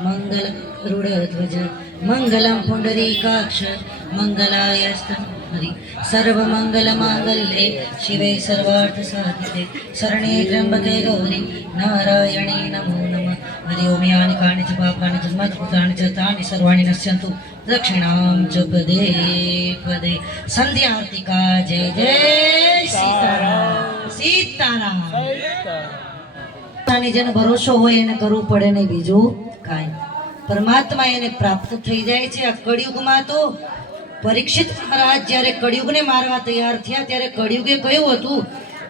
મંગલ રૂઢધ્વજ મંગલમ પુંડરીકાક્ષ મંગલાયસ્તમ હરિ સર્વમંગલ માંગલ્યે શિવે સર્વાર્થ સાધિતે શરણે ત્ર્યંબકે ગૌરી નારાયણે નમો નમઃ कानिच पापानि યાનિ च तानि सर्वाणि नश्यन्तु। दक्षिणां च पदे पदे। सन्ध्यार्तिका દક્ષિણામ जय सीताराम। सीताराम। પોતાની જેને ભરોસો હોય એને કરવું પડે નહીં બીજું કાંઈ પરમાત્મા એને પ્રાપ્ત થઈ જાય છે આ કળિયુગમાં તો પરીક્ષિત મહારાજ જ્યારે કળિયુગને મારવા તૈયાર થયા ત્યારે કળિયુગે કહ્યું હતું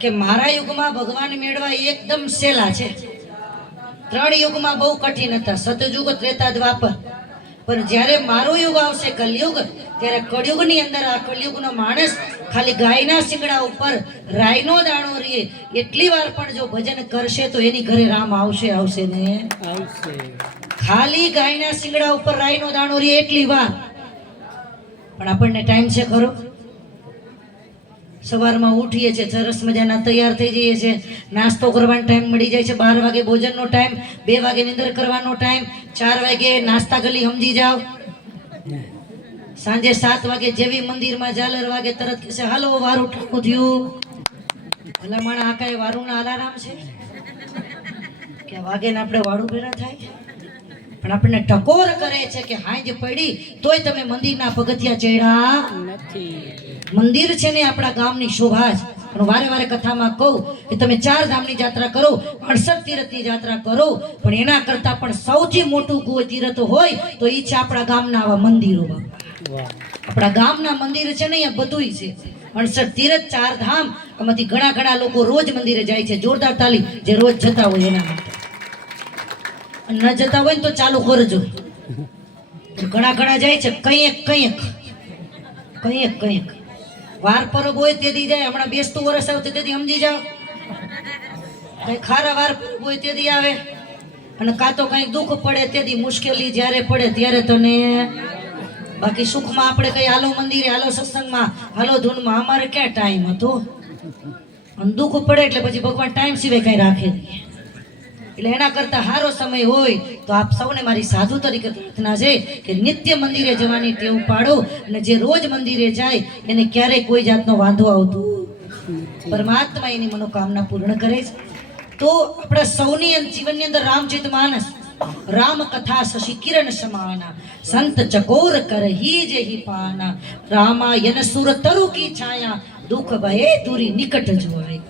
કે મારા યુગમાં ભગવાન મેળવા એકદમ સહેલા છે. ત્રણ યુગમાં બહુ કઠિન હતા. સતયુગ ત્રેતા દ્વાપર પણ જ્યારે મારો યુગ આવશે કલયુગ ત્યારે કળિયુગની અંદર આ કળયુગનો માણસ ખાલી ગાયના શીંગડા ઉપર રાયનો દાણો રીએ. એટલી વાર પણ જો ભજન કરશે તો એની ઘરે રામ આવશે આવશે ને. ખાલી ગાયના શીંગડા ઉપર રાયનો દાણો રીએ એટલી વાર. પણ આપણને ટાઈમ છે ખરો? સવારમાં ઉઠીએ છીએ, સરસ મજાના તૈયાર થઈ જઈએ છીએ. નાસ્તો કરવાનો ટાઈમ મળી જાય છે, બાર વાગે ભોજનનો ટાઈમ બે વાગે નિંદર કરવાનો ટાઈમ ચાર વાગે નાસ્તા ગલી સમજી જાઓ. સાંજે સાત વાગે જેવી મંદિરમાં ઝાલર વાગે તરત કહેશે, હાલો, વારું ઠાકું થયું. ભલા માણા આ કાંઈ વારુંના અલારામ છે? કે વાગે ને આપણે વાળું ભેરા થાય? પણ આપણને ટકોર કરે છે કે હાંજ પડી, તોય તમે મંદિરના પગથિયા ચડ્યા મંદિર છે ને આપણા ગામની શોભા છે. અને વારે વારે કથામાં કહું કે તમે ચાર ધામની યાત્રા કરો, અડસઠ તીરથની યાત્રા કરો, પણ એના કરતા પણ સૌથી મોટું કોઈ તીરથ હોય તો એ છે આપણા ગામના આવા મંદિરો આપણા ગામના મંદિર છે ને અહીંયા બધુંય છે. અડસઠ તીરથ, ચાર ધામ એમાંથી ઘણા ઘણા લોકો રોજ મંદિરે જાય છે, જોરદાર તાલી, જે રોજ જતા હોય એના માટે. ન જતા હોય ને તો ચાલુ કરજો. ઘણા ઘણા જાય છે, કંઈક કંઈક કંઈક કંઈક. વાર પરબ હોય તેથી જાય, હમણાં બેસતું વર્ષ આવતું તેથી સમજી જાઓ. કઈ ખારા વાર પરબ હોય તેથી આવે. અને કાં તો કંઈક દુઃખ પડે તેથી મુશ્કેલી જ્યારે પડે ત્યારે તને બાકી સુખમાં આપણે કઈ, હાલો મંદિરે, હાલો સત્સંગમાં, હાલો ધૂનમાં, અમારે ક્યાં ટાઈમ હતો? અને દુઃખ પડે એટલે પછી ભગવાન ટાઈમ સિવાય કઈ રાખે નહીં. એટલે એના કરતા સારો સમય હોય તો આપ સૌને મારી સાધુ તરીકે પ્રાર્થના છે કે નિત્ય મંદિરે જવાની ટેવ પાડો અને જે રોજ મંદિરે જાય એને ક્યારેય કોઈ જાતનો વાંધો આવતો પરમાત્મા એની મનોકામના પૂર્ણ કરે છે. તો આપણા સૌની જીવનની અંદર રામચિત માનસ, રામ કથા શશી કિરણ સમાના, સંત ચકોર કરહી હિ પાના રામાયન સુર તરુ કી છાયા, દુઃખ ભયે દૂરી નિકટ જોવાય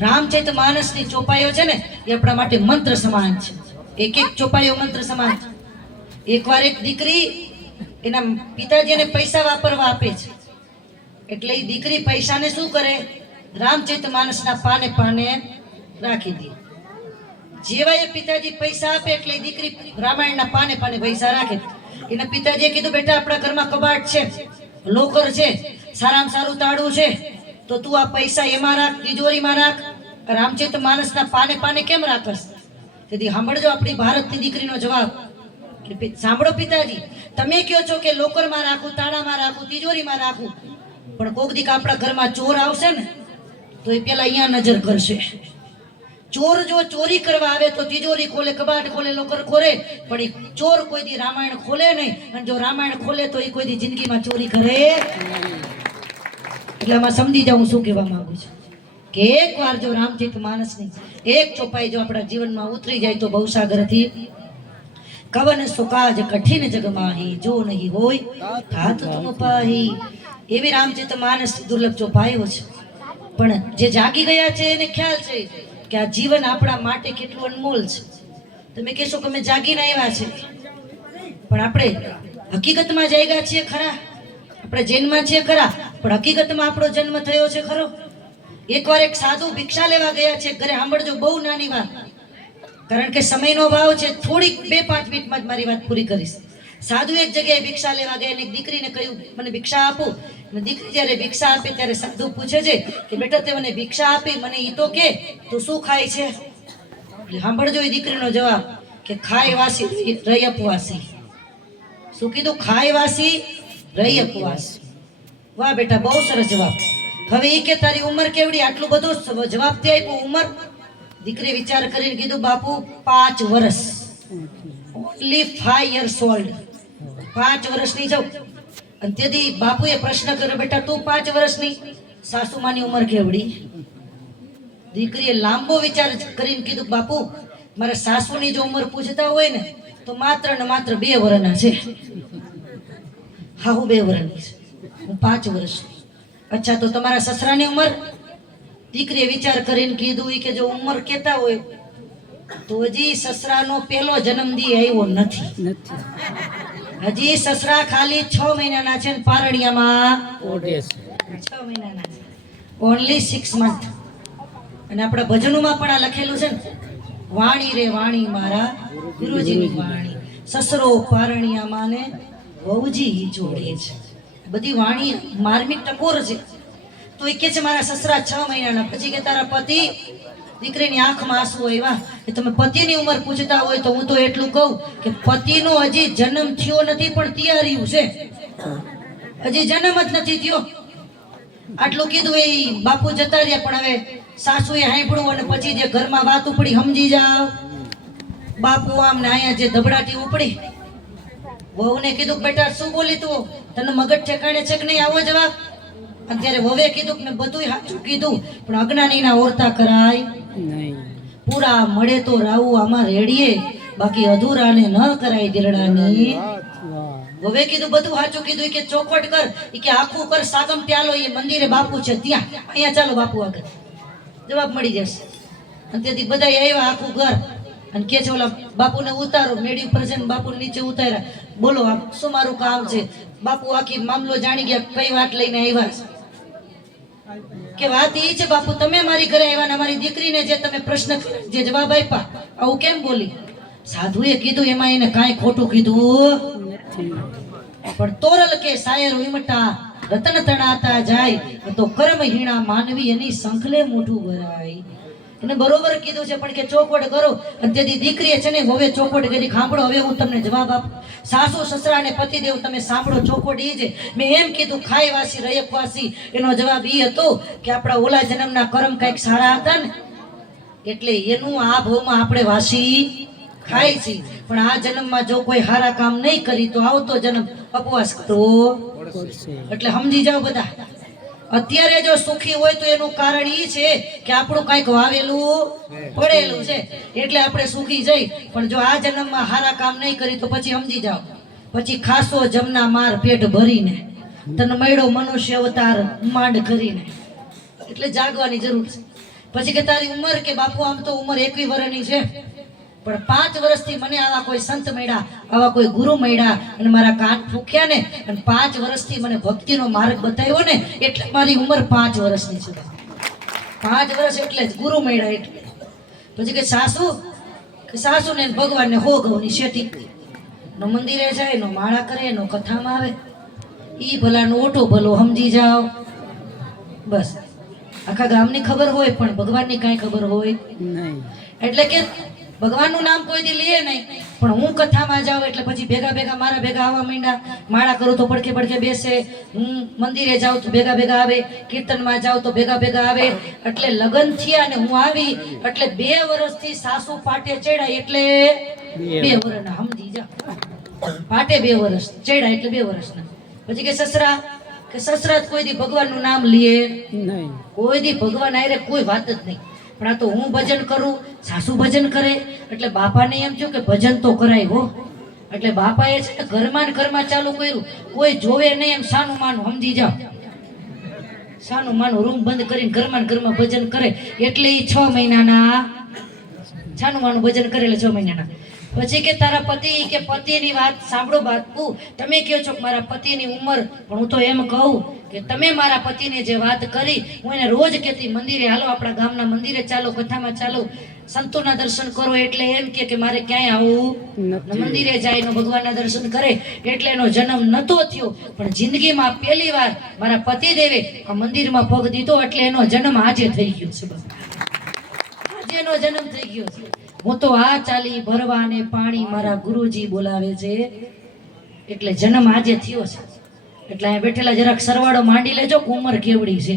રામચરિત માનસની ચોપાઈઓ છે ને, એ આપણા માટે મંત્ર સમાન છે. એક એક ચોપાઈઓ મંત્ર સમાન છે. એકવાર એક દીકરી એના પિતાજીને પૈસા વાપરવા આપે છે. એટલે એ દીકરી પૈસાને શું કરે? રામચરિત માનસના પાને પાને રાખી દે. જેવા એ પિતાજી પૈસા આપે એટલે દીકરી રામાયણના પાને પાને પૈસા રાખે. એના પિતાજીએ કીધું, બેટા, આપણા ઘરમાં કબાટ છે, લોકર છે, સારામાં સારું તાળું છે તો તું આ પૈસા એમાં રાખ, તિજોરીમાં રાખ. રામચરિત માનસના પાને પાને કેમ રાખસ તેથી સાંભળજો આપણી ભારતની દીકરીનો જવાબ. કે સાંભળો પિતાજી, તમે કહો છો કે લોકરમાં રાખું, તાળામાં રાખું, તિજોરીમાં રાખું. પણ કોક દીક આપણા ઘરમાં ચોર આવશે ને, તો એ પેલા અહીંયા નજર કરશે ચોર જો ચોરી કરવા આવે તો તિજોરી ખોલે, કબાટ ખોલે લોકર ખોલે પણ એ ચોર કોઈ દી રામાયણ ખોલે નહીં. અને જો રામાયણ ખોલે તો એ કોઈ દી જિંદગીમાં ચોરી કરે એટલે આમાં સમજી જાઉં શું કહેવા માંગુ છું. કે એક વાર જો રામચરિત માણસની એક ચોપાઈ જો આપણા જીવનમાં ઉતરી જાય તો ભવસાગરથી કવન સુકાજ કઠિન જગમાહી, જો નહીં હોય થાત તુમ પાહી એવી રામચિત માનસ દુર્લભ ચોપાયો છે. પણ જે જાગી ગયા છે એને ખ્યાલ છે કે આ જીવન આપણા માટે કેટલું અનમોલ છે. તમે કહેશો કે અમે જાગીને આવ્યા છે. પણ આપણે હકીકતમાં જાગ્યા છીએ ખરા? આપણે જૈનમાં છીએ ખરા? પણ હકીકતમાં આપણો જન્મ થયો છે, ખરો? એકવાર એક સાધુ ભિક્ષા લેવા ગયા છે, ઘરે સાંભળજો, બહુ નાની વાત. કારણ કે સમયનો ભાવ છે, થોડીક બે પાંચ મિનિટમાં જ મારી વાત પૂરી કરીશ. સાધુ એક જગ્યાએ ભિક્ષા લેવા ગયા અને દીકરીને કહ્યું, મને ભિક્ષા આપો. દીકરી જ્યારે ભિક્ષા આપે, ત્યારે સાધુ પૂછે છે કે, બેટા, તે મને ભિક્ષા આપી, મને ઈ તો કે, તું શું ખાય છે? સાંભળજો એ દીકરીનો જવાબ, કે ખાય વાસી રહી અપવાસી શું કીધું? ખાય વાસી રહી ઉપવાસી વાહ બેટા, બહુ સરસ જવાબ. હવે એ કે તારી ઉંમર કેવડી? આટલું બધું જવાબ તે આપ્યો, ઉંમર? દીકરી વિચાર કરીને કીધું, બાપુ, પાંચ વર્ષ ઓનલી ફાઈવ યર્સ ઓલ્ડ પાંચ વર્ષની જાઉં. અને તેથી બાપુએ પ્રશ્ન કર્યો, બેટા, તું પાંચ વર્ષની સાસુમાની ઉંમર કેવડી? દીકરીએ લાંબો વિચાર કરીને કીધું, બાપુ, મારા સાસુની જો ઉંમર પૂછતા હોય ને, તો માત્ર ને માત્ર બે વર્ષના છે. હા, હું બે વર્ષની છું. હું પાંચ વર્ષની અચ્છા તો તમારા સસરાની ઉંમર? દીકરીએ વિચાર કરીને કીધું કે જો ઉંમર કેતા હોય તો હજી સસરાનો પહેલો જન્મદી આવ્યો નથી. હજી સસરા ખાલી છ મહિનાના છે પારણિયામાં. છ. મહિનાના છે. ઓનલી સિક્સ મંથ અને આપણા ભજનોમાં પણ આ લખેલું છે ને વાણી રે વાણી મારા ગુરુજીની વાણી. સસરો પારણિયામાં ને વહુજી જોડે છે. બધી વાણી માર્મિક ટકોર છે. તો એ કે છે, મારા સસરા છ મહિનાના. પછી કે, તારા પતિ દીકરીની આંખમાં આંસુ એવા. કે, તમે પતિની ઉંમર પૂછતા હોય તો હું તો એટલું કહું કે, પતિનો હજી જન્મ થયો નથી, પણ તૈયારીયું છે. હજી જન્મ જ નથી થયો. આટલું કીધું એ બાપુ જતા રહ્યા, પણ હવે સાસુએ હાંભળું અને પછી જે ઘરમાં વાત ઉપડી, સમજી જાવ બાપુ આમ ને અહીંયા જે ધબડાટી ઉપડી વહુને કીધું બેટા શું બોલી તું? તને મગજ ઠેકાણે છે કે નહીં? આવો જવાબ. અત્યારે વવે વહુએ કીધું મેં બધું સાચું કીધું પણ અજ્ઞાનીના ઓરતા કરાય પૂરા મળે તો રાવું આમાં રેડીએ બાકી અધૂરાને ન કરાય દિરડાની વવે કીધું બધું સાચું કીધું કે ચોખવટ કર કે આખું કર સાગમ પ્યાલો એ મંદિરે બાપુ છે ત્યાં. અહીંયા ચાલો બાપુ આગળ. જવાબ મળી જશે. તેથી બધા આવ્યા આખું ઘર. અને કે છે ઓલા બાપુને ઉતારો મેડી ઉપર છે બાપુ નીચે ઉતાર્યા. બોલો, આ શું મારું કામ છે? બાપુ આખી મામલો જાણી ગયા, કઈ વાત લઈને આવ્યા કે વાત એ છે, બાપુ, તમે મારી ઘરે આવ્યા ને મારી દીકરીને જે તમે પ્રશ્ન જે જવાબ આપ્યા, આવું કેમ બોલી? સાધુએ કીધું, એમાં એને કાંઈ ખોટું કીધું. પણ તોરલ કે શાયર ઉમટા રતન તણાતા જાય, તો કર્મ હીણા માનવી એની સંખલે મોઢું ભરાય. એને બરોબર કીધું છે પણ કે ચોખવટ કરો. અને તેથી દીકરીએ છે ને હવે ચોખવટ કરી ખાંભળો હવે હું તમને જવાબ આપું. સાસુ સસરા અને પતિદેવ તમે સાંભળો ચોખવટ એ છે. મેં એમ કીધું ખાય વાસી રયક વાસી એનો જવાબ એ હતો કે આપણા ઓલા જન્મના કર્મ કંઈક સારા હતા ને. એટલે એનું આ ભાવમાં આપણે વાસી ખાય છે પણ આ જન્મમાં જો કોઈ સારા કામ નહીં કરી તો આવતો જન્મ અપવાસ કરવો એટલે સમજી જાઓ બધા. અત્યારે જો સુખી હોય તો એનું કારણ એ છે કે આપણું કાંઈક વાવેલું પડેલું છે. એટલે આપણે સુખી જઈ. પણ જો આ જન્મમાં સારા કામ નહીં કરી તો પછી સમજી જાઓ. પછી ખાસો જમના માર પેટ ભરીને તને મળ્યો મનુષ્ય અવતાર માંડ કરીને. એટલે જાગવાની જરૂર છે. પછી કે તારી ઉંમર કે બાપુ આમ તો ઉંમર એકવી વર્ષની છે. પણ પાંચ વર્ષથી મને આવા કોઈ સંત મળ્યા આવા કોઈ ગુરુ મળ્યા અને મારા કાન ફૂક્યા ને અને પાંચ વર્ષથી મને ભક્તિનો માર્ગ બતાવ્યો ને એટલે મારી ઉંમર પાંચ વર્ષની છે. પાંચ વર્ષ એટલે જ ગુરુ મળ્યા એટલે. પછી કે સાસુ કે સાસુ ને ભગવાનને હો ગૌની શેટી નો મંદિરે જાય નો માળા કરે નો કથામાં આવે. ઈ ભલાનો ઓટો ભલો સમજી જાઓ. બસ. આખા ગામની ખબર હોય પણ ભગવાનની કાંઈ ખબર હોય. એટલે કે ભગવાનનું નામ કોઈ દી લે નહીં. પણ હું કથામાં જાઉં એટલે પછી ભેગા ભેગા મારા ભેગા આવવા માંડ્યા. માળા કરું તો પડખે પડખે બેસે. હું મંદિરે જાઉં તો ભેગા ભેગા આવે. કીર્તનમાં જાઉં તો ભેગા ભેગા આવે. એટલે લગ્ન થયા અને હું આવી. એટલે બે વર્ષથી સાસુ પાટે ચડ્યા એટલે બે વર્ષના. સમજી જા પાટે બે વર્ષ. ચડ્યા એટલે બે વર્ષના. પછી કે સસરા કે સસરા કોઈ દી ભગવાનનું નામ લે. કોઈ દી ભગવાન આયરે કોઈ વાત જ નહીં. પણ આ તો હું ભજન કરું, સાસુ ભજન કરે, એટલે બાપાને એમ થયું કે ભજન તો કરાય હો. એટલે બાપાએ છે ને ઘરમાં ઘરમાં ચાલુ કર્યું. કોઈ જોવે નહીં એમ સાનું માનું, સમજી જાઓ. સાનું માનું રૂમ બંધ કરીને ઘરમાં ઘરમાં ભજન કરે. એટલે એ છ મહિનાના, સાનું માનું ભજન કરેલું છ મહિનાના. પછી કે તારા પતિ કે પતિની વાત સાંભળો બાપુ. તમે કહો છો કે મારા પતિની ઉંમર પણ હું તો એમ કહું કે તમે મારા પતિને જે વાત કરી હું એને રોજ કહેતી મંદિરે હાલો આપણા ગામના મંદિરે ચાલો કથામાં ચાલો. સંતોના દર્શન કરો એટલે એમ કે કે મારે ક્યાંય આવું? મંદિરે જાય એનો ભગવાનના દર્શન કરે એટલે એનો જન્મ નતો થયો. પણ જિંદગીમાં પહેલી વાર મારા પતિદેવે આ મંદિરમાં પગ દીધો એટલે એનો જન્મ આજે થઈ ગયો છે બસ આજે એનો જન્મ થઈ ગયો છે. હું તો આ ચાલી ભરવા ને પાણી મારા ગુરુજી બોલાવે છે. એટલે જન્મ આજે થયો છે. એટલે અહીંયા બેઠેલા જરાક સરવાળો માંડી લેજો, ઉંમર કેવડી છે.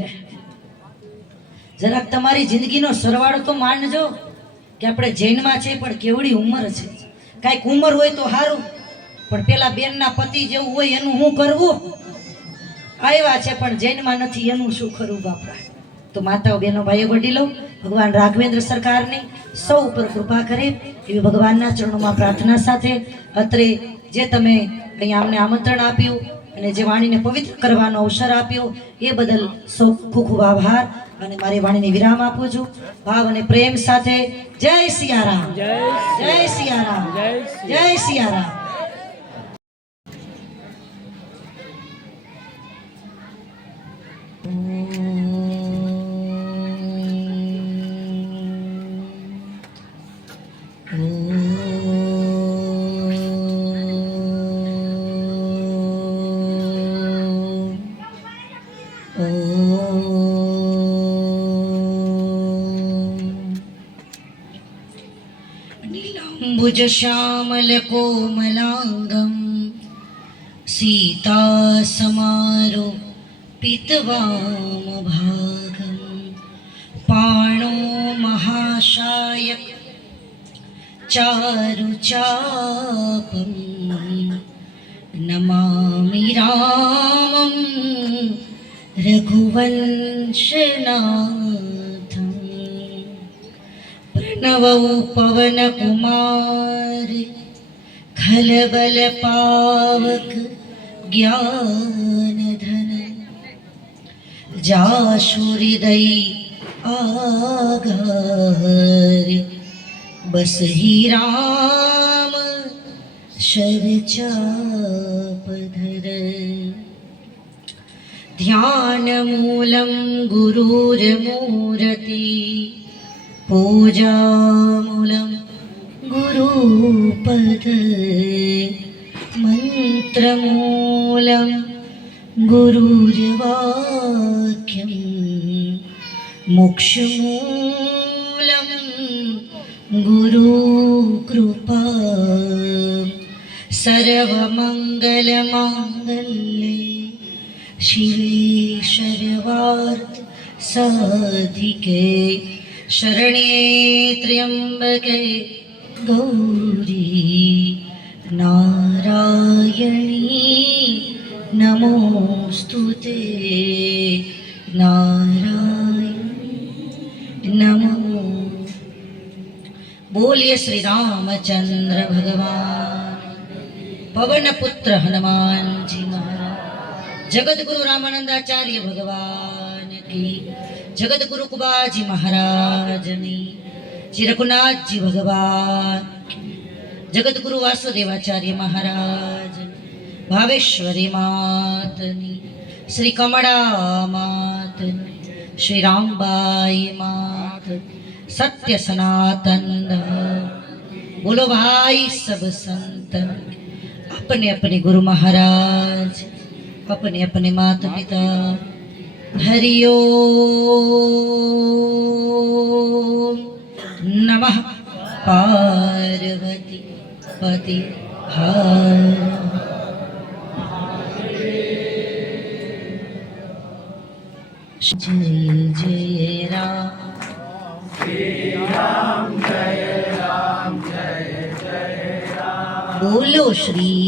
જરાક તમારી જિંદગીનો સરવાળો તો માંડજો, કે આપણે જૈનમાં છે પણ કેવડી ઉંમર છે. કાંઈક ઉંમર હોય તો સારું પણ પેલા બેનના પતિ જેવું હોય એનું હું કરવું? આવ્યા છે પણ જૈનમાં નથી, એનું શું ખરું બાપા? તો માતાઓ, બહેનો, ભાઈઓ, વડીલો, ભગવાન રાઘવેન્દ્ર સરકારની સૌ ઉપર કૃપા કરે એવી ભગવાનના ચરણોમાં પ્રાર્થના સાથે અત્રે જે તમે અહીંયા અમને આમંત્રણ આપ્યું અને જે વાણીને પવિત્ર કરવાનો અવસર આપ્યો એ બદલ સૌ ખૂબ ખૂબ આભાર અને મારી વાણીને વિરામ આપું છું. ભાવ અને પ્રેમ સાથે જય સિયારામ. જય સિયારામ. જય સિયારામ. नीलाम्बुजश्यामलकोमलाङ्गं सीतासमारो पितवामभागं पाणो महाशाय चारुचापं नमामि ભુવંશનાથમ પ્રણવ પવનકુમાર ખલબલ પાવક જ્ઞાનધન જાશુરિદય આઘર બસ હી રામ શરચાપધર ध्यानमूलं गुरुर्मूरति पूजामूलं गुरुपद मन्त्रमूलं गुरुर्वाक्यं मोक्षमूलं गुरुकृपा सर्वमङ्गलमाङ्गल्ये શિવે શર્વાર્થ સાધિકે શરણે ત્ર્યંબકે ગૌરી નારાયણી નમોસ્તુ તે નારાયણ નમો બોલીએ શ્રી રામચંદ્ર ભગવાન પવન પુત્ર હનુમાનજી कुबाजी महाराज ने श्री रघुनाथ जी भगवान की, जगत गुरु वासुदेवाचार्य महाराज भावेश्वरी मातनी श्री कमळा मातनी श्री रामबाई मात सत्य सनातन धर्म। बोलो भाई सब संतन अपने अपने गुरु महाराज अपने अपने माता पिता हरिओ नमः पार्वती पति हर जय जय राम बोलो श्री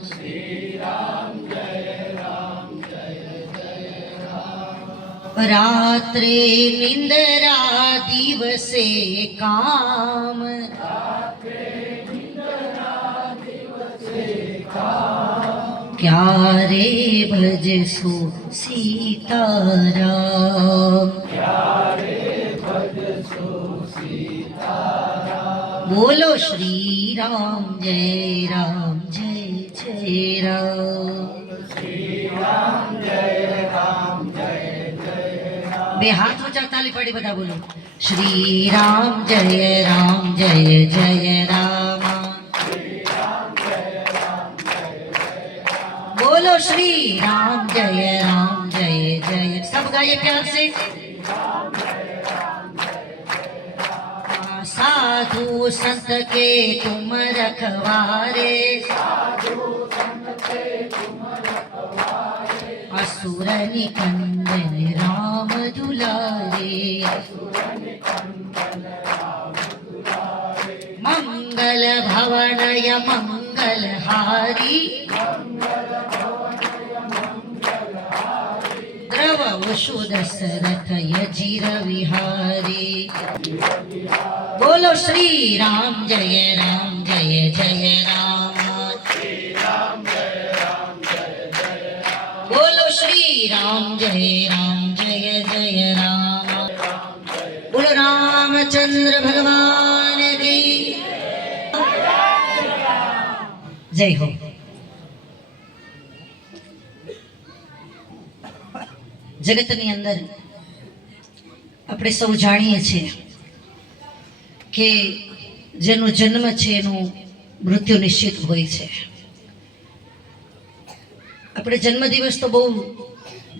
રાત્રે નિંદરા દિવસે કામ. ક્યારે ભજસો સીતારામ? બોલો શ્રી રામ જય રામ, જય જય રામ. बिहार में ताली पड़ी बता बोलो। श्री राम जय राम, जय जय राम। बोलो श्री राम जय राम, जय जय। सब गाइए प्यार से। साधु संत के तुम रखवारे। असुर निकंदन राम। તુલારે. મંગલ ભવનય મંગલ હારી. દ્રવશુદ સરથય જીર વિહારી. બોલો શ્રી રામ જય રામ જય જય રામ. બોલો શ્રી રામ જય રામ. રામચંદ્ર ભગવાન કી જય હો જગતની અંદર આપણે સૌ જાણીએ છીએ કે જેનો જન્મ છે એનું મૃત્યુ નિશ્ચિત હોય છે. આપણે જન્મ દિવસ તો બહુ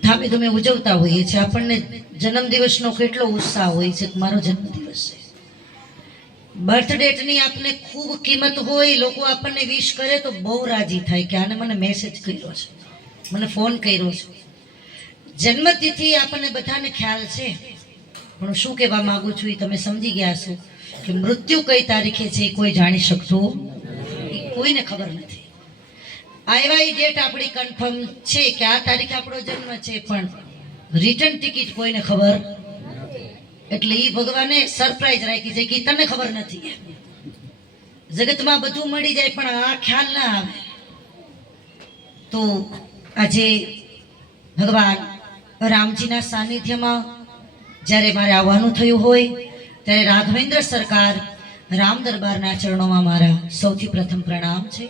ધામે તમે ઉજવતા હોઈએ છીએ. આપણને જન્મદિવસનો કેટલો ઉત્સાહ હોય છે મારો જન્મદિવસ છે. બર્થ ડેટની આપને ખૂબ કિંમત હોય, લોકો આપણને વિશ કરે તો બહુ રાજી થાય કે આને મને મેસેજ કર્યો છે. મને ફોન કર્યો છે. જન્મતિથિ આપણને બધાને ખ્યાલ છે. પણ શું કહેવા માગું છું એ તમે સમજી ગયા છો કે મૃત્યુ કઈ તારીખે છે એ કોઈ જાણી શકતું? કોઈને ખબર નથી. આવ્યા ડેટ આપણી કન્ફર્મ છે કે આ તારીખે આપણો જન્મ છે, પણ રિટર્ન ટિકિટ કોઈને ખબર? એટલે એ ભગવાને સરપ્રાઈઝ રાખી છે કે તને ખબર નથી જગતમાં બધું મળી જાય, પણ આ ખ્યાલ ના આવે. તો આજે ભગવાન રામજીના સાનિધ્યમાં જ્યારે મારે આવવાનું થયું હોય, ત્યારે રાઘવેન્દ્ર સરકાર રામ દરબારના ચરણોમાં મારા સૌથી પ્રથમ પ્રણામ છે.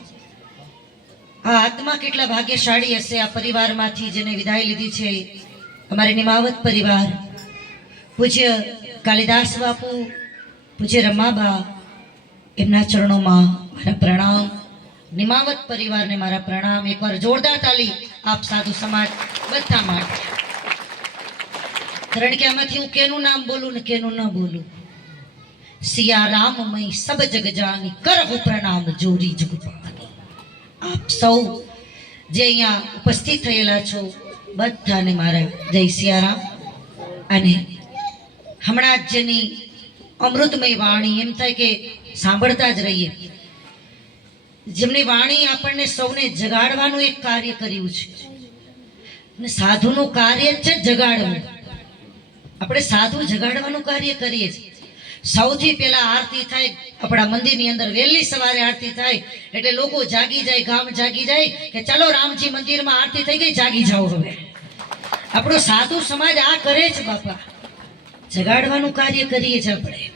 આ આત્મા કેટલા ભાગ્યશાળી હશે આ પરિવારમાંથી જેને વિદાય લીધી છે અમારી નિમાવત પરિવાર. પૂજ્ય કાલિદાસ બાપુ, પૂજ્ય રમાબા એમના ચરણોમાં મારા પ્રણામ. નિમાવત પરિવારને મારા પ્રણામ. એકવાર જોરદાર તાલી આપ સાધુ સમાજ બધા માટે. કારણ કે આમાંથી હું કેનું નામ બોલું ને કેનું ન બોલું. સિયા રામમય સબ જગ જાની કરહુ પ્રણામ, જોરી જગપાની આપ સૌ જે અહીંયા ઉપસ્થિત થયેલા છો, બધાને મારા જય સિયારામ. અને હમણાં જ જેની અમૃતમય વાણી એમ થાય કે સાંભળતા જ રહીએ. જેમની વાણી આપણને સૌને જગાડવાનું એક કાર્ય કર્યું છે. અને સાધુનું કાર્ય છે જગાડવું. આપણે સાધુ જગાડવાનું કાર્ય કરીએ છીએ. સૌથી પહેલા આરતી થાય, આપણા મંદિરની અંદર વહેલી સવારે આરતી થાય, એટલે લોકો જાગી જાય, ગામ જાગી જાય કે ચલો રામજી મંદિરમાં આરતી થઈ ગઈ, જાગી જાઓ હવે. આપણો સાધુ સમાજ આ કરે છે બાપા. જગાડવાનું કાર્ય કરીએ છીએ આપણે.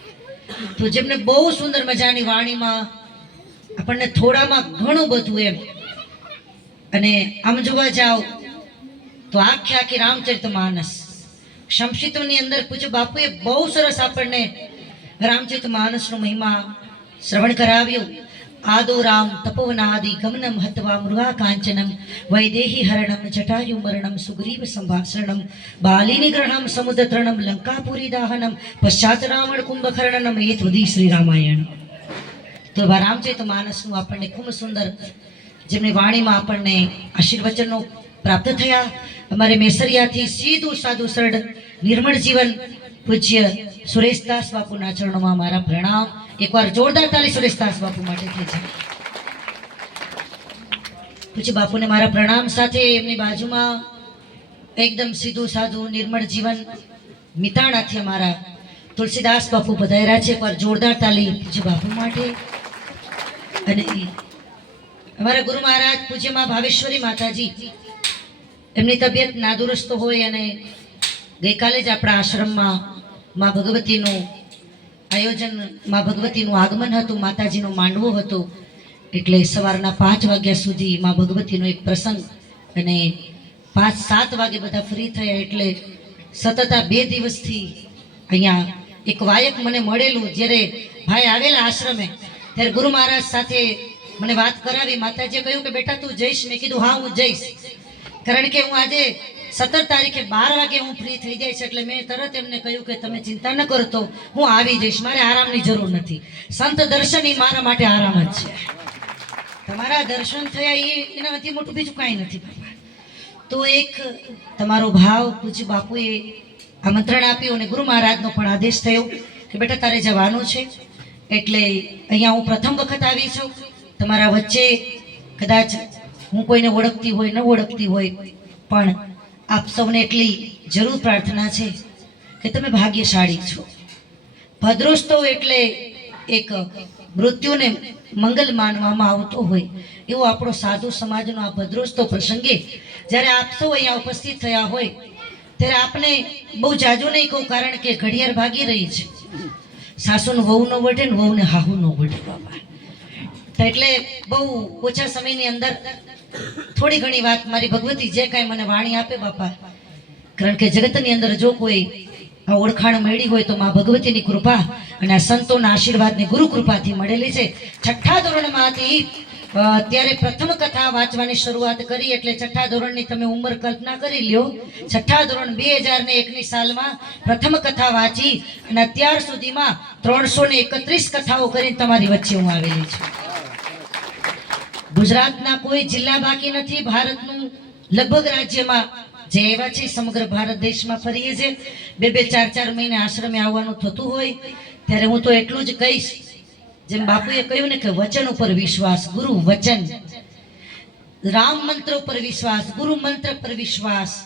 તો જેમને બહુ સુંદર મજાની વાણીમાં આપણને થોડામાં ઘણું બધું એમ. અને આમ જોવા જાઓ, તો આખે આખી રામચરિત માનસ. સંક્ષિપ્તની અંદર પૂછ્યું બાપુએ બહુ સરસ આપણને રામચરિત માનસનો મહિમા શ્રવણ કરાવ્યો. આદો રામ તપોવનાદિ ગમનમ હત્વા મૃગા કાંચનમ વૈદેહી હરણમ જટાયુ મરણમ સુગ્રીવ સંભાષણમ બાલી નિગ્રહણમ સમુદ્રતરણમ લંકાપુરી દાહનમ પશ્ચાત રાવણ કુંભકર્ણનમ એ ત્વદી શ્રી રામાયણ તો એવા રામચરિત માનસનું આપણને ખૂબ સુંદર જેમની વાણીમાં આપણને આશીર્વચનો પ્રાપ્ત થયા. અમારે મેસરિયાથી સીધું સાદું સરળ નિર્મળ જીવન પૂજ્ય સુરેશદાસ બાપુના ચરણોમાં મારા પ્રણામ. એકવાર જોરદાર તાલી સુરેશદાસ બાપુ માટે થઈ છે પૂજ્ય બાપુને મારા પ્રણામ સાથે એમની બાજુમાં એકદમ સીધું સાધું નિર્મળ જીવન મિતાણાથી અમારા તુલસીદાસ બાપુ બધાયરા છે. એકવાર જોરદાર તાલી પૂજ્ય બાપુ માટે. અને અમારા ગુરુ મહારાજ પૂજ્યમાં ભાવેશ્વરી માતાજી, એમની તબિયત નાદુરસ્ત હોય અને ગઈકાલે જ આપણા આશ્રમમાં માં ભગવતીનું આયોજન, માં ભગવતીનું આગમન હતું, માતાજીનો માંડવો હતો. એટલે સવારના પાંચ વાગ્યા સુધી માં ભગવતીનો એક પ્રસંગ અને પાંચ, સાત વાગે બધા ફ્રી થયા એટલે સતત આ બે દિવસથી અહીંયા એક વાયક મને મળેલું. જ્યારે ભાઈ આવેલા આશ્રમે, ત્યારે ગુરુ મહારાજ સાથે મને વાત કરાવી. માતાજીએ કહ્યું કે, બેટા, તું જઈશ. મેં કીધું, હા, હું જઈશ. કારણ કે હું આજે સત્તર તારીખે બાર વાગે હું ફ્રી થઈ જઈશ એટલે મેં તરત એમને કહ્યું કે તમે ચિંતા ન કરતો હું આવી જઈશ. મારે આરામની જરૂર નથી. સંત દર્શન એ મારા માટે આરામ જ છે. તમારા દર્શન થયા એ એનાથી મોટું બીજું કાંઈ નથી તો એક તમારો ભાવ પૂજ્ય બાપુએ આમંત્રણ આપ્યું અને ગુરુ મહારાજનો પણ આદેશ થયો કે બેટા તારે જવાનું છે. એટલે અહીંયા હું પ્રથમ વખત આવી છું. તમારા વચ્ચે કદાચ હું કોઈને ઓળખતી હોય, ન ઓળખતી હોય, પણ આપ સૌને એટલી જરૂર પ્રાર્થના છે કે તમે ભાગ્યશાળી છો. ભદ્રોસ્તવ એટલે એક મૃત્યુને મંગલ માનવામાં આવતો હોય એવો આપણો સાધુ સમાજનો આ ભદ્રોસ્તવ પ્રસંગે જ્યારે આપ સૌ અહીંયા ઉપસ્થિત થયા હોય ત્યારે આપને બહુ જાજુ નહીં કહું કારણ કે ઘડિયાળ ભાગી રહી છે. સાસુનું વહુ ન વઢે ને વહુને હાહુ ન વઢે બાબા એટલે બહુ ઓછા સમયની અંદર થોડી ઘણી વાત મારી ભગવતી જે કાંઈ મને વાણી આપે બાપા. કારણ કે જગતની અંદર જો કોઈ આ ઓળખાણ મળી હોય તો મા ભગવતીની કૃપા અને આ સંતોના આશીર્વાદની ગુરુ કૃપાથી મળેલી છે. છઠ્ઠા ધોરણમાંથી ત્યારે પ્રથમ કથા વાંચવાની શરૂઆત કરી એટલે છઠ્ઠા ધોરણની તમે ઉંમર કલ્પના કરી લ્યો. છઠ્ઠા ધોરણ બે હજાર ને એકની સાલમાં પ્રથમ કથા વાંચી અને અત્યાર સુધીમાં ત્રણસો ને એકત્રીસ કથાઓ કરીને તમારી વચ્ચે હું આવેલી છું. ગુજરાતના કોઈ જિલ્લા બાકી નથી, ભારતનું લગભગ રાજ્યમાં જે એવા છે સમગ્ર ભારત દેશમાં ફરીએ છે બે બે ચાર ચાર મહિને આશ્રમે આવવાનું થતું હોય, ત્યારે હું તો એટલું જ કહીશ જેમ બાપુએ કહ્યું ને કે વચન ઉપર વિશ્વાસ, ગુરુ વચન. રામ મંત્ર ઉપર વિશ્વાસ, ગુરુ મંત્ર પર વિશ્વાસ.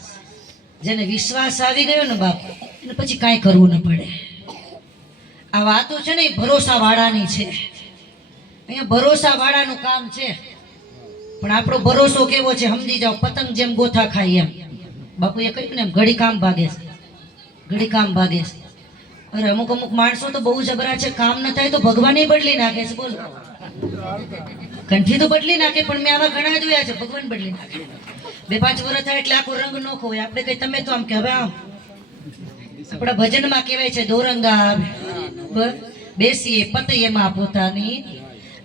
જેને વિશ્વાસ આવી ગયો ને બાપુ, એને પછી કાંઈ કરવું ન પડે. આ વાતો છે ને એ ભરોસા વાળાની છે. અહીંયા ભરોસા વાળાનું કામ છે. પણ આપણો ભરોસો કેવો છે? સમજી જાઓ, પતંગ જેમ ગોથા ખાય એમ. બાપુએ કહ્યું ને એમ ઘડી કામ ભાગે છે. ઘડી કામ ભાગે છે. અરે અમુક અમુક માણસો તો બહુ જબરા છે, કામ ન થાય તો ભગવાને બદલી નાખે છે, બોલો. કંઠી તો બદલી નાખે, પણ મેં આવા ઘણા જોયા છે, ભગવાન બદલી નાખે. બે પાંચ વર્ષ થાય એટલે આખો રંગ નો ખોય આપણે કઈ તમે તો આમ કે હવે આમ. આપણા ભજનમાં કહેવાય છે, દોરંગા બેસીએ બેસીએ પતૈયમાં પોતાની.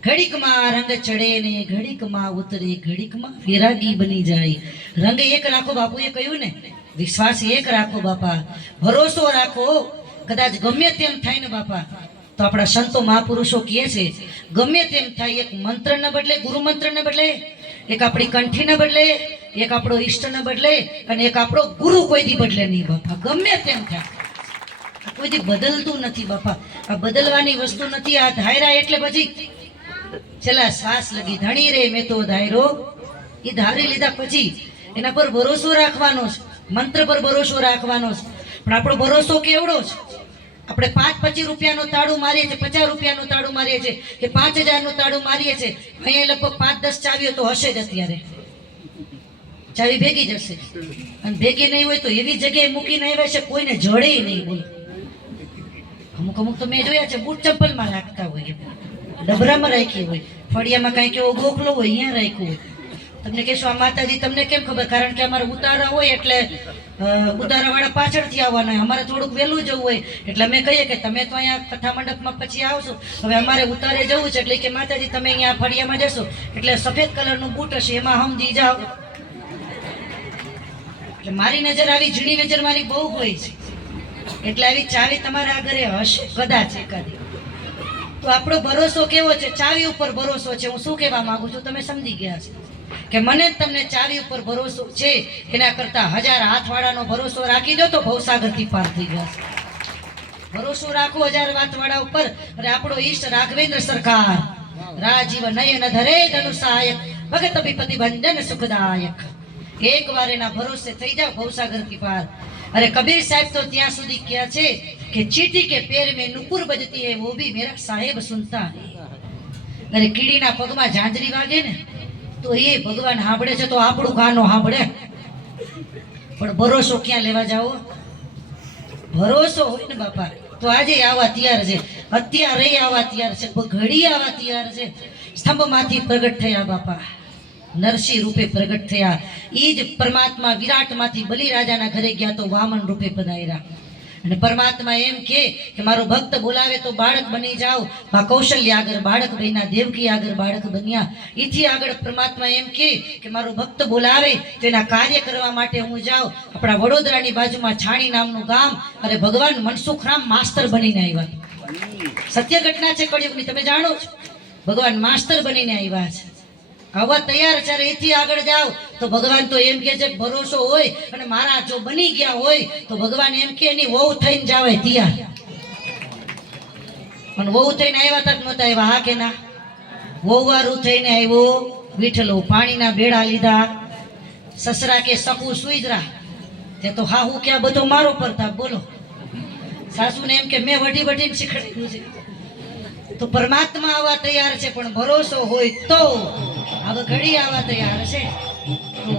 ઘડીકમાં રંગ ચડે ને ઘડીકમાં ઉતરે, ઘડીકમાં વિરાગી બની જાય. રંગ એક રાખો, બાપુએ કહ્યું ને? વિશ્વાસ એક રાખો, બાપા. ભરોસો રાખો. કદાચ ગમે તેમ થાય ને બાપા, તો આપણા સંતો મહાપુરુષો કહે છે, ગમે તેમ થાય એક મંત્ર ન બદલે, ગુરુ મંત્ર ન બદલે, એક આપણી કંઠી ન બદલે, એક આપણો ઈષ્ટ ન બદલે અને એક આપણો ગુરુ કોઈ દી બદલે નહીં બાપા, ગમે તેમ થાય. આ કોઈ દી બદલતું નથી બાપા, આ બદલવાની વસ્તુ નથી, આ ધાયરા એટલે પછી છેલ્લા શ્વાસ લગી ધણી રે મેં તો ધાયરો. એ ધારી લીધા પછી એના પર ભરોસો રાખવાનો છે, મંત્ર પર ભરોસો રાખવાનો છે. પણ આપણો ભરોસો કેવડો છે? આપણે પાંચ પચીસ રૂપિયાનું તાળું મારીએ છીએ, પચાસ રૂપિયાનું તાળું મારીએ છીએ કે પાંચ હજારનું તાળું મારીએ છીએ, અહીંયા લગભગ પાંચ દસ ચાવીઓ તો હશે જ અત્યારે. ચાવી ભેગી જશે. અને ભેગી નહીં હોય તો એવી જગ્યાએ મૂકીને આવ્યા છે, કોઈને જડે નહીં બોલો અમુક અમુક તો મેં જોયા છે, બૂટ ચપ્પલમાં રાખતા હોય ડબરામાં રાખી હોય. ફળિયામાં કાંઈક એવો ગોખલો હોય, અહીંયા રાખ્યું હોય. તમને કહેશો, આ માતાજી તમને કેમ ખબર? કારણ કે અમારે ઉતારા હોય એટલે અ, ઉતારાવાળા પાછળથી આવવાના અમારે થોડુંક વહેલું જવું હોય. એટલે અમે કહીએ કે તમે તો અહીંયા કથા મંડપમાં પછી આવશો. હવે અમારે ઉતારે જવું છે એટલે કે માતાજી તમે અહીંયા ફળિયામાં જશો. એટલે સફેદ કલરનું બૂટ હશે એમાં સમજી જાઓ. એટલે મારી નજર આવી ઝીણી નજર મારી બહુ હોય છે. એટલે આવી ચાવી તમારા આગળ હશે કદાચ એકાદી. તો આપણો ભરોસો કેવો છે? ચાવી ઉપર ભરોસો છે. હું શું કહેવા માંગુ છું? તમે સમજી ગયા છો. કે મને તમને ચાવી ઉપર ભરોસો છે, એના કરતા હજાર હાથવાળાનો ભરોસો રાખી દો તો ભવસાગરથી પાર થઈ જશે. ભરોસો રાખો હજાર વાતવાળા ઉપર, અને આપણો ઈષ્ટ રાઘવેન્દ્ર સરકાર. રાજીવ નયન ધરે ધનુષાયક ભગત અભિપતિ ભંજન સુખદાયક. એક વાર એના ભરોસે થઈ જાવ ભવસાગરથી પાર. અરે કબીર સાહેબ તો ત્યાં સુધી ક્યાં છે કે ચીટી કે પેર મેં નુપુર બજતી હે, વો ભી મેરા સાહેબ સુનતા અરે કીડીના પગમાં ઝાંઝરી વાગે ને તો એ ભગવાન સાંભળે છે તો આપણું ગાનો સાંભળે. પણ ભરોસો ક્યાં લેવા જાઓ? ભરોસો હોય ને બાપા, તો આજે આવા તૈયાર છે. અત્યારે આવા તૈયાર છે. ઘડી આવા તૈયાર છે. સ્તંભમાંથી પ્રગટ થયા બાપા. નરસિંહ રૂપે પ્રગટ થયા. એ જ પરમાત્મા વિરાટમાંથી બલિરાજાના ઘરે ગયા તો વામન રૂપે પધાર્યા. અને પરમાત્મા એમ કે કે મારો ભક્ત બોલાવે તો બાળક બની જાઓ. મા કૌશલ્ય આગળ બાળક બન્યા દેવકી આગળ બાળક બન્યા. એથી આગળ પરમાત્મા એમ કે કે મારો ભક્ત બોલાવે તો એના કાર્ય કરવા માટે હું જાઉં. આપણા વડોદરાની બાજુમાં છાણી નામનું ગામ અને ભગવાન મનસુખરામ માસ્તર બનીને આવ્યા. સત્ય ઘટના છે કળિયુગની તમે જાણો છો? ભગવાન માસ્તર બનીને આવ્યા છે. આવા તૈયાર છે એથી આગળ જાઓ. તો ભગવાન તો એમ કે છે ભરોસો હોય, અને મારા જો બની ગયા હોય, તો ભગવાન એમ કે એની વહુ થઈને જાવે તૈયાર. પણ વહુ થઈને આવ્યા તક નહોતા આવ્યા? હા કે ના? વહુવારું થઈને આવ્યો, વિઠલો પાણીના બેડા લીધા. સસરા કે સકુ સુઈજરા તે તો હા, હું ક્યાં બધો મારો પરતા બોલો. સાસુને એમ કે, મેં વઢી વઢીને શીખવાડ્યું છે. તો પરમાત્મા આવા તૈયાર છે, પણ ભરોસો હોય તો હવે ઘડી આવા તૈયાર છે તો